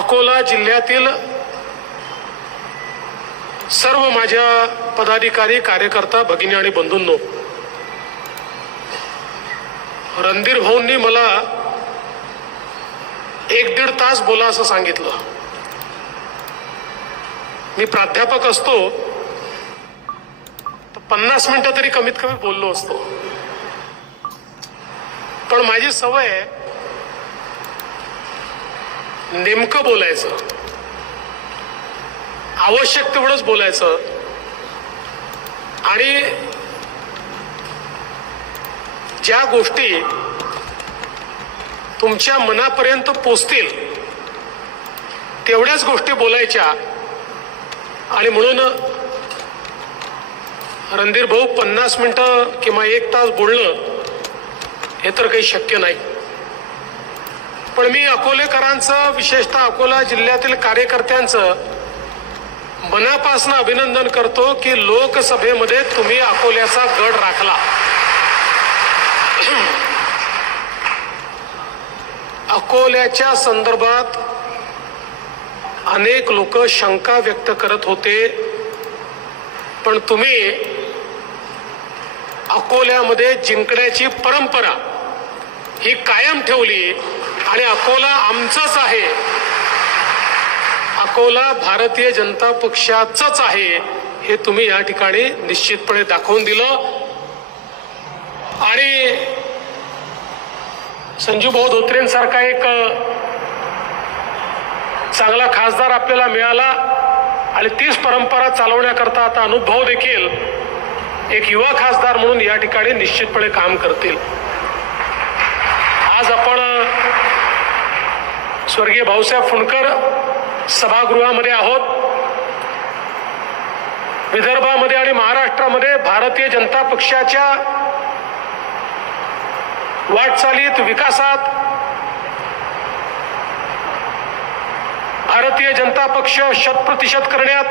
अकोला जिल्ह्यातील सर्व माझ्या पदाधिकारी कार्यकर्ता भगिनी आणि बंधूंनो रणधीर भाऊंनी मला एक दीड तास बोला असं सांगितलं. मी प्राध्यापक असतो तर पन्नास मिनिटं तरी कमीत कमी बोललो असतो. पण माझी सवय आहे नेमकं बोलायचं. आवश्यक तेवढंच बोलायचं. आणि ज्या गोष्टी तुमच्या मनापर्यंत पोचतील तेवढ्याच गोष्टी बोलायच्या. आणि म्हणून रणधीर भाऊ पन्नास मिनटं किंवा एक तास बोलणं हे तर काही शक्य नाही. पण मी अकोलेकरांचं विशेषतः अकोला जिल्ह्यातील कार्यकर्त्यांचं मनापासून अभिनंदन करतो की लोकसभेमध्ये तुम्ही अकोल्याचा गड राखला. अकोल्याच्या संदर्भात अनेक लोक शंका व्यक्त करत होते. पण तुम्ही अकोल्यामध्ये जिंकण्याची परंपरा ही कायम ठेवली. आणि अकोला आमचंच आहे. अकोला भारतीय जनता पक्षाचंच आहे हे तुम्ही या ठिकाणी निश्चितपणे दाखवून दिलं. आणि संजू भाऊ धोत्रेंसारखा एक चांगला खासदार आपल्याला मिळाला आणि तीच परंपरा चालवण्याकरता आता अनुभव देखील एक युवा खासदार म्हणून या ठिकाणी निश्चितपणे काम करतील. आज आपण स्वर्गीय भाऊसाहेब फुंडकर सभागृहामध्ये आहोत. विदर्भामध्ये आणि महाराष्ट्रामध्ये भारतीय जनता पक्षाच्या वाटचालीत विकासात भारतीय जनता पक्ष शतप्रतिशत करण्यात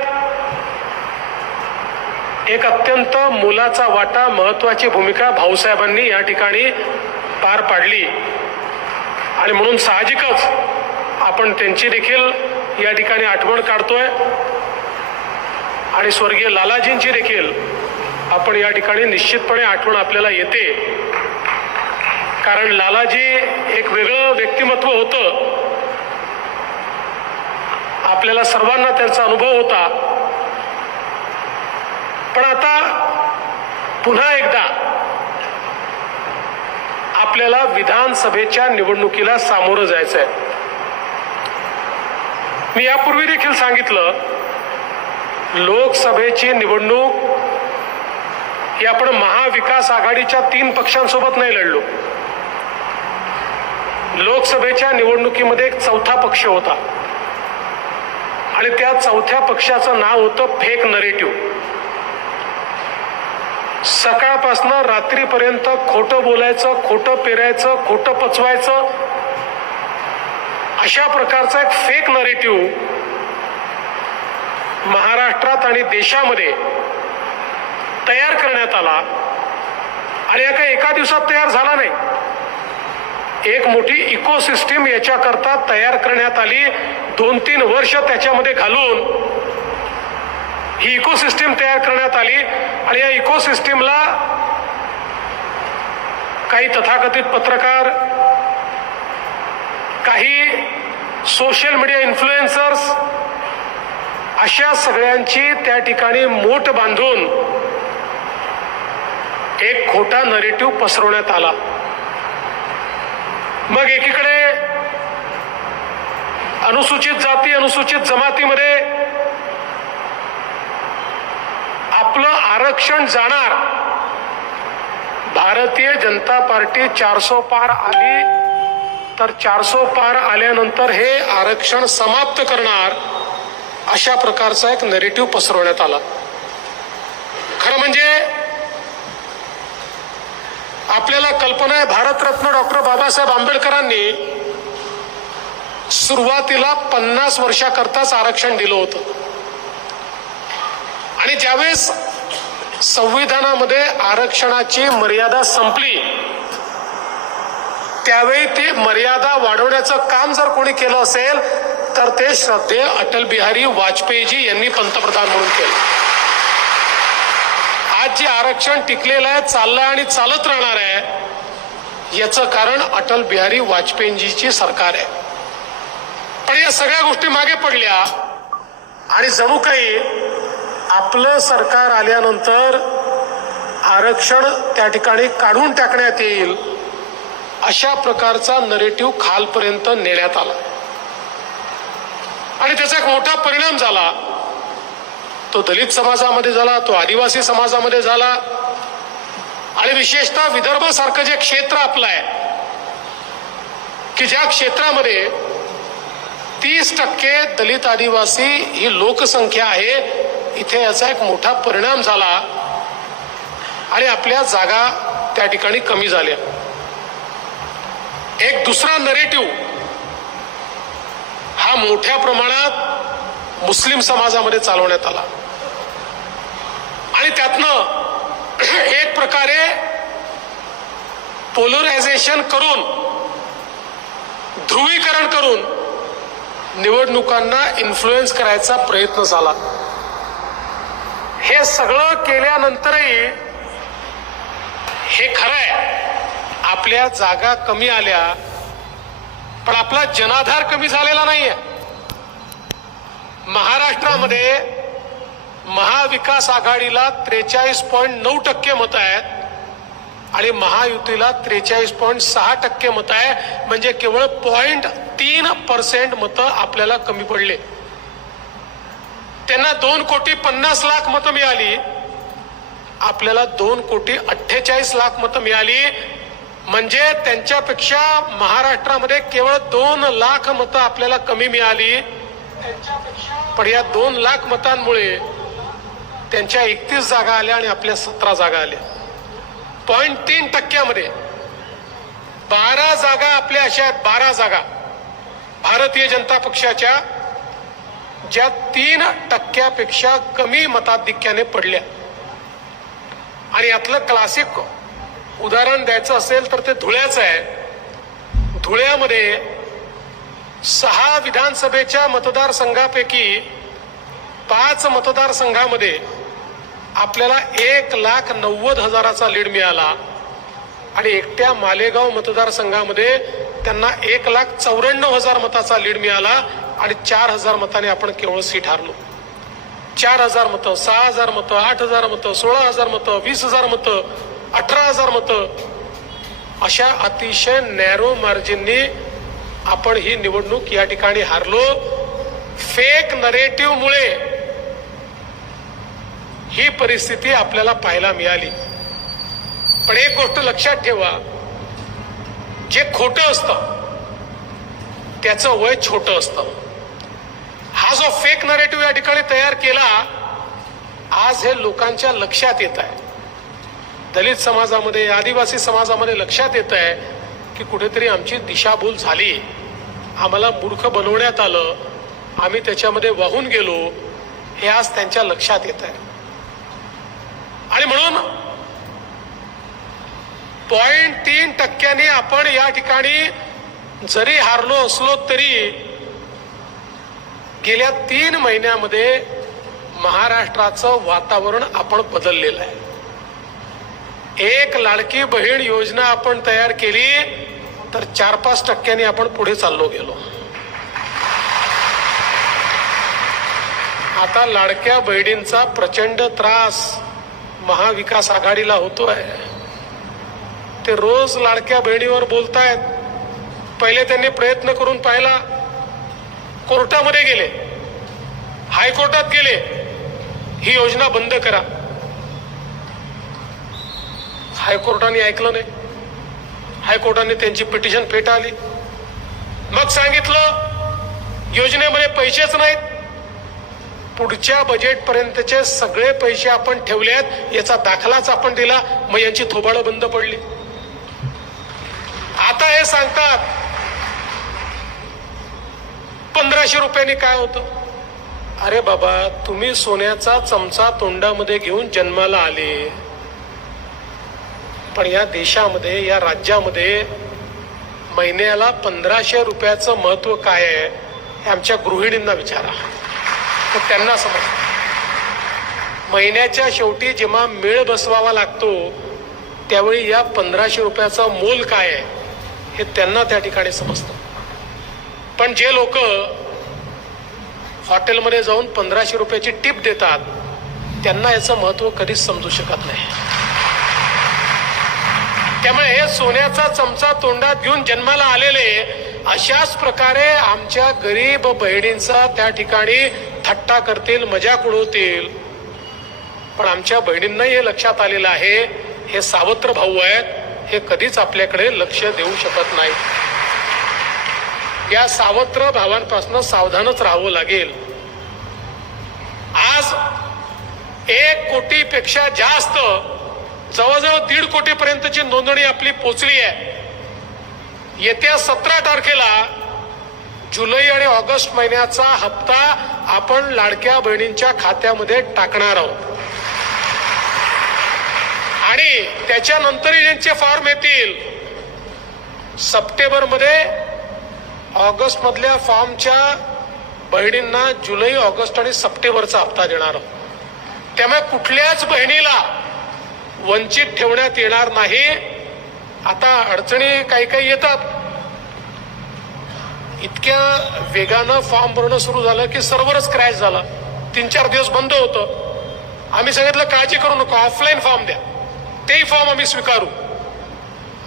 एक अत्यंत मोलाचा वाटा महत्वाची भूमिका भाऊसाहेबांनी या ठिकाणी पार पाडली. आणि म्हणून साहजिकच आपण त्यांची देखील या ठिकाणी आठवण काढतोय. आणि स्वर्गीय लालाजींची देखील आपण या ठिकाणी निश्चितपणे आठवण आपल्याला येते. कारण लालाजी एक वेगळं व्यक्तिमत्व होतं. आपल्याला सर्वांना त्यांचा अनुभव होता. पण आता पुन्हा एकदा आपल्याला विधानसभेच्या निवडणुकीला सामोरं जायचं आहे मी यापूर्वी देखील सांगितलं लोकसभेची निवडणूक ही आपण महाविकास आघाडीच्या तीन पक्षांसोबत नाही लढलो. लोकसभेच्या निवडणुकीमध्ये एक चौथा पक्ष होता. आणि त्या चौथ्या पक्षाचं नाव होतं फेक नरेटिव्ह सकाळपासनं रात्रीपर्यंत खोटं बोलायचं खोटं पेरायचं खोटं पचवायचं अशा प्रकारचा एक फेक नरेटिव्ह महाराष्ट्रात आणि देशामध्ये तयार करण्यात आला. आणि या काही एका दिवसात तयार झाला नाही. एक मोठी इकोसिस्टीम याच्याकरता तयार करण्यात आली. दोन तीन वर्ष त्याच्यामध्ये घालून ही इकोसिस्टीम तयार करण्यात आली. आणि या इकोसिस्टीमला काही तथाकथित पत्रकार काही सोशल मीडिया इन्फ्लुएन्सर्स अशा सगळ्यांची त्या ठिकाणी मोठ बांधून एक खोटा नरेटिव्ह पसरवण्यात आला. मग एकीकडे अनुसूचित जाती अनुसूचित जमातीमध्ये आपलं आरक्षण जाणार. भारतीय जनता पार्टी चारसो पार आली. तर चारसो पार आल्यानंतर हे आरक्षण समाप्त करणार अशा प्रकारचा एक नेरेटिव्ह पसरवण्यात आला. खरं म्हणजे आपल्याला कल्पना आहे भारतरत्न डॉक्टर बाबासाहेब आंबेडकरांनी सुरुवातीला पन्नास वर्षाकरताच आरक्षण दिलं होतं. आणि ज्यावेळेस संविधानामध्ये आरक्षणाची मर्यादा संपली त्यावेळी ती मर्यादा वाढवण्याचं काम जर कोणी केलं असेल तर ते श्रद्धेय अटल बिहारी वाजपेयीजी यांनी पंतप्रधान म्हणून केलं. आज जे आरक्षण टिकलेलं आहे चाललंय आणि चालत राहणार आहे याचं कारण अटल बिहारी वाजपेयीजीची सरकार आहे. पण या सगळ्या गोष्टी मागे पडल्या. आणि जणू काही आपलं सरकार आल्यानंतर आरक्षण त्या ठिकाणी काढून टाकण्यात येईल. अशा प्रकारचा नरेटिव्ह खालपर्यंत नेण्यात आला. आणि त्याचा एक मोठा परिणाम झाला. तो दलित समाजामध्ये झाला तो आदिवासी समाजामध्ये झाला. आणि विशेषतः विदर्भासारखं जे क्षेत्र आपलं आहे की ज्या क्षेत्रामध्ये तीस टक्के दलित आदिवासी ही लोकसंख्या आहे इथे याचा एक मोठा परिणाम झाला. आणि आपल्या जागा त्या ठिकाणी कमी झाल्या. एक दुसरा नरेटिव्ह हा मोठ्या प्रमाणात मुस्लिम समाजामध्ये चालवण्यात आला. आणि त्यातनं एक प्रकारे पोलरायझेशन करून ध्रुवीकरण करून निवडणुकांना इन्फ्लुएन्स करायचा प्रयत्न झाला. हे सगळं केल्यानंतरही हे खरं आहे. आपल्या जागा कमी आल्या पण आपला जनाधार कमी झालेला नाहीये. महाराष्ट्रामध्ये महाविकास आघाडीला त्रेचाळीस पॉईंट नऊ टक्के मतं आहेत आणि महायुतीला त्रेचाळीस पॉईंट सहा टक्के मतं आहे म्हणजे केवळ पॉईंट तीन पर्सेंट मतं आपल्याला कमी पडले. त्यांना दोन कोटी पन्नास लाख मतं मिळाली. आपल्याला दोन कोटी अठ्ठेचाळीस लाख मतं मिळाली. म्हणजे त्यांच्यापेक्षा महाराष्ट्रामध्ये केवळ दोन लाख मतं आपल्याला कमी मिळाली. पण या दोन लाख मतांमुळे त्यांच्या एकतीस जागा आल्या आणि आपल्या सतरा जागा आल्या. पॉईंट तीन टक्क्यामध्ये बारा जागा आपल्या अशा आहेत बारा जागा भारतीय जनता पक्षाच्या ज्या तीन टक्क्यापेक्षा कमी मताधिक्याने पडल्या. आणि यातलं क्लासिक उदाहरण द्यायचं असेल तर ते धुळ्याचं आहे. धुळ्यामध्ये सहा विधानसभेच्या मतदारसंघापैकी पाच मतदारसंघामध्ये आपल्याला एक लाख नव्वद हजाराचा लीड मिळाला. आणि एकट्या मालेगाव मतदारसंघामध्ये त्यांना एक लाख चौऱ्याण्णव हजार मताचा लीड मिळाला आणि चार हजार मताने आपण केवळ सीट हारलो. चार हजार मतं सहा हजार मतं आठ हजार मतं सोळा हजार मतं वीस हजार मतं अठरा हजार मतं. अशा अतिशय नॅरो मार्जिननी आपण ही निवडणूक या ठिकाणी हारलो. फेक नरेटिव्हमुळे ही परिस्थिती आपल्याला पाहायला मिळाली. पण एक गोष्ट लक्षात ठेवा जे खोटं असतं त्याचं वय छोटं असतं. हा जो फेक नरेटिव्ह या ठिकाणी तयार केला आज हे लोकांच्या लक्षात येत आहे. दलित समाजामध्ये आदिवासी समाजामध्ये लक्षात येत आहे की कुठेतरी आमची दिशाभूल झाली. आम्हाला मूर्ख बनवण्यात आलं. आम्ही त्याच्यामध्ये वाहून गेलो. हे आज त्यांच्या लक्षात येत आहे. आणि म्हणून पॉइंट तीन टक्क्यांनी आपण या ठिकाणी जरी हारलो असलो तरी गेल्या तीन महिन्यामध्ये महाराष्ट्राचं वातावरण आपण बदललेलं आहे. एक लाडकी बहीण योजना आपण तयार केली तर चार पाच टक्क्यांनी आपण पुढे चाललो गेलो. आता लाडक्या बहिणींचा प्रचंड त्रास महाविकास आघाडीला होतोय. ते रोज लाडक्या बहिणीवर बोलतायत. पहिले त्यांनी प्रयत्न करून पाहिला कोर्टामध्ये गेले हायकोर्टात गेले ही योजना बंद करा. हायकोर्टाने ऐकलं नाही. हायकोर्टाने त्यांची पिटिशन फेटाळली. मग सांगितलं योजनेमध्ये पैसेच नाहीत. पुढच्या बजेट पर्यंतचे सगळे पैसे आपण ठेवले आहेत याचा दाखलाच आपण दिला मग यांची थोबाळं बंद पडली. आता हे सांगतात पंधराशे रुपयांनी काय होतं? अरे बाबा तुम्ही सोन्याचा चमचा तोंडामध्ये घेऊन जन्माला आले. पण या देशामध्ये या राज्यामध्ये महिन्याला पंधराशे रुपयाचं महत्त्व काय आहे हे आमच्या गृहिणींना विचारा. तर त्यांना समजतं महिन्याच्या शेवटी जेव्हा मेळ बसवावा लागतो त्यावेळी या पंधराशे रुपयाचं मोल काय आहे हे त्यांना त्या ठिकाणी समजतं. पण जे लोक हॉटेलमध्ये जाऊन पंधराशे रुपयाची टिप देतात त्यांना याचं महत्त्व कधीच समजू शकत नाही. त्यामुळे हे सोन्याचा चमचा तोंडात घेऊन जन्माला आलेले अशाच प्रकारे आमच्या गरीब बहिणींचा त्या ठिकाणी थट्टा करतील मजाक उडवतील पण आमच्या बहिणींना हे लक्षात आलेलं आहे हे सावत्र भाऊ आहेत हे कधीच आपल्याकडे लक्ष देऊ शकत नाही या सावत्र भावांपासून सावधानच राहावं लागेल. आज एक कोटीपेक्षा जास्त जवळजवळ दीड कोटीपर्यंतची नोंदणी आपली पोचली आहे. येत्या सतरा तारखेला जुलै आणि ऑगस्ट महिन्याचा हप्ता आपण लाडक्या बहिणींच्या खात्यामध्ये टाकणार आहोत. आणि त्याच्यानंतरही ज्यांचे फॉर्म येतील सप्टेंबरमध्ये ऑगस्ट मधल्या फॉर्मच्या बहिणींना जुलै ऑगस्ट आणि सप्टेंबरचा हप्ता देणार आहोत. त्यामुळे कुठल्याच बहिणीला वंचित ठेवण्यात येणार नाही. आता अडचणी काही काही येतात. इतक्या वेगानं फॉर्म भरणं सुरू झालं की सर्व्हरच क्रॅश झाला. तीन चार दिवस बंद होतं. आम्ही सांगितलं काळजी करू नको ऑफलाईन फॉर्म द्या. तेही फॉर्म आम्ही स्वीकारू.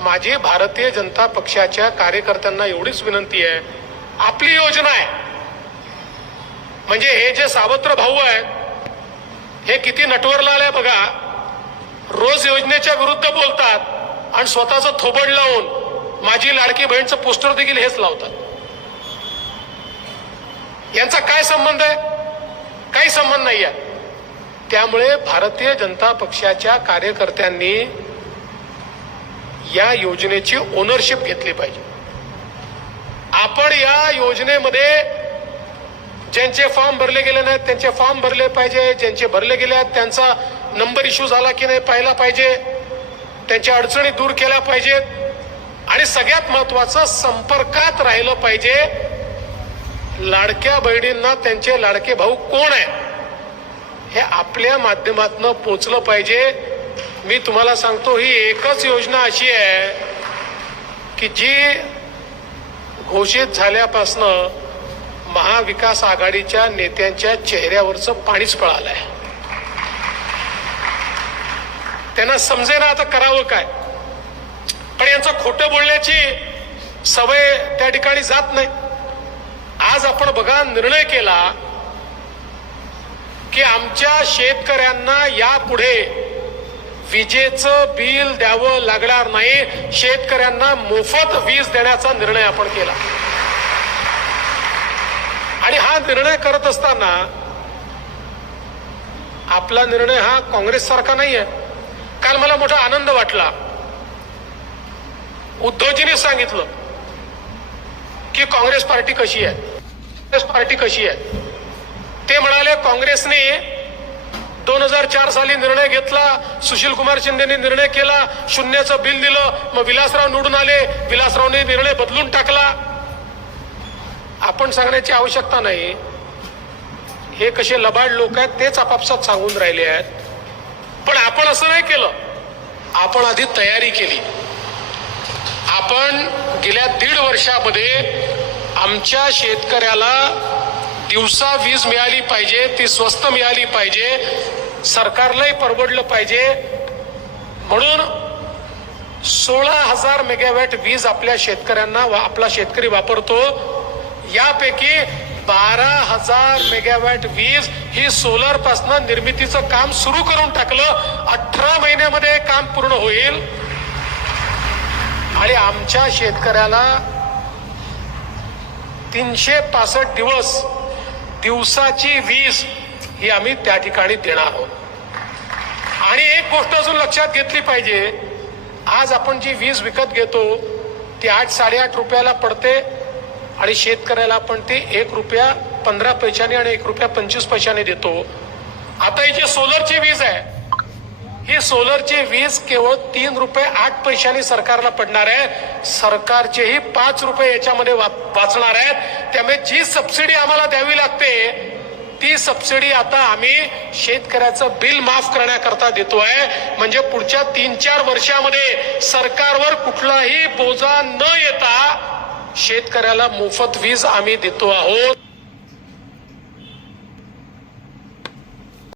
माझी भारतीय जनता पक्षाच्या कार्यकर्त्यांना एवढीच विनंती आहे. आपली योजना आहे. म्हणजे हे जे सावत्र भाऊ आहेत हे किती नटवरला आलंय बघा. रोज योजनेच्या विरुद्ध बोलतात आणि स्वतःचं थोबड लावून माझी लाडकी बहीणचं पोस्टर देखील हेच लावतात. यांचा काय संबंध आहे? काही संबंध नाही आहे त्यामुळे भारतीय जनता पक्षाच्या कार्यकर्त्यांनी या योजनेची ओनरशिप घेतली पाहिजे. आपण या योजनेमध्ये ज्यांचे फॉर्म भरले गेले नाहीत त्यांचे फॉर्म भरले पाहिजे ज्यांचे भरले गेले आहेत त्यांचा नंबर इश्यू झाला की नाही पाहिला पाहिजे. त्यांच्या अडचणी दूर केल्या पाहिजेत. आणि सगळ्यात महत्वाचं संपर्कात राहिलं पाहिजे. लाडक्या बहिणींना त्यांचे लाडके भाऊ कोण आहे हे आपल्या माध्यमातून पोचलं पाहिजे. मी तुम्हाला सांगतो ही एकच योजना अशी आहे की जी घोषित झाल्यापासनं महाविकास आघाडीच्या नेत्यांच्या चेहऱ्यावरचं पाणीच पळालंय. त्यांना समजेना आता करावं काय. पण यांचं खोटं बोलण्याची सवय त्या ठिकाणी जात नाही. आज आपण बघा निर्णय केला की आमच्या शेतकऱ्यांना यापुढे विजेचं बिल द्यावं लागणार नाही. शेतकऱ्यांना मोफत वीज देण्याचा निर्णय आपण केला. आणि हा निर्णय करत असताना आपला निर्णय हा काँग्रेस सारखा नाही आहे काल मला मोठा आनंद वाटला. उद्धवजीने सांगितलं की काँग्रेस पार्टी कशी आहे? काँग्रेस पार्टी कशी आहे? ते म्हणाले काँग्रेसने दोन हजार चार साली निर्णय घेतला सुशील कुमार शिंदेने निर्णय केला शून्याचं बिल दिलं मग विलासराव निवडून आले विलासरावने निर्णय बदलून टाकला. आपण सांगण्याची आवश्यकता नाही. हे कसे लबाड लोक आहेत तेच आपापसात सांगून राहिले आहेत. पण आपण असं नाही केलं. आपण आधी तयारी केली. आपण गेल्या दीड वर्षामध्ये आमच्या शेतकऱ्याला दिवसा वीज मिळाली पाहिजे ती स्वस्त मिळाली पाहिजे सरकारलाही परवडलं पाहिजे. म्हणून सोळा हजार मेगावॅट वीज आपल्या शेतकऱ्यांना वा- आपला शेतकरी वापरतो. यापैकी बारा हजार मेगावॅट वीज ही सोलर पासन निर्मितीचं काम सुरू करून टाकलं. अठरा महिन्यामध्ये काम पूर्ण होईल. आणि आमच्या शेतकऱ्याला तीनशे पासष्ट दिवस दिवसाची वीज ही आम्ही त्या ठिकाणी देणार आहोत. आणि एक गोष्ट अजून लक्षात घेतली पाहिजे. आज आपण जी वीज विकत घेतो ती आठ साडेआठ रुपयाला पडते. आणि शेतकऱ्याला आपण ते एक रुपया पंधरा पैशाने आणि एक रुपया पंचवीस पैशाने देतो. आता ही जी सोलरची वीज आहे ही सोलरची वीज केवळ तीन रुपये आठ पैशांनी सरकारला पडणार आहे. सरकारचेही पाच रुपये याच्यामध्ये वा- वाचणार आहेत. त्यामुळे जी सबसिडी आम्हाला द्यावी लागते ती सबसिडी आता आम्ही शेतकऱ्याचं बिल माफ करण्याकरता देतो आहे. म्हणजे पुढच्या तीन चार वर्षामध्ये सरकारवर कुठलाही बोजा न येता शेतकऱ्याला मोफत वीज आम्ही देतो आहोत.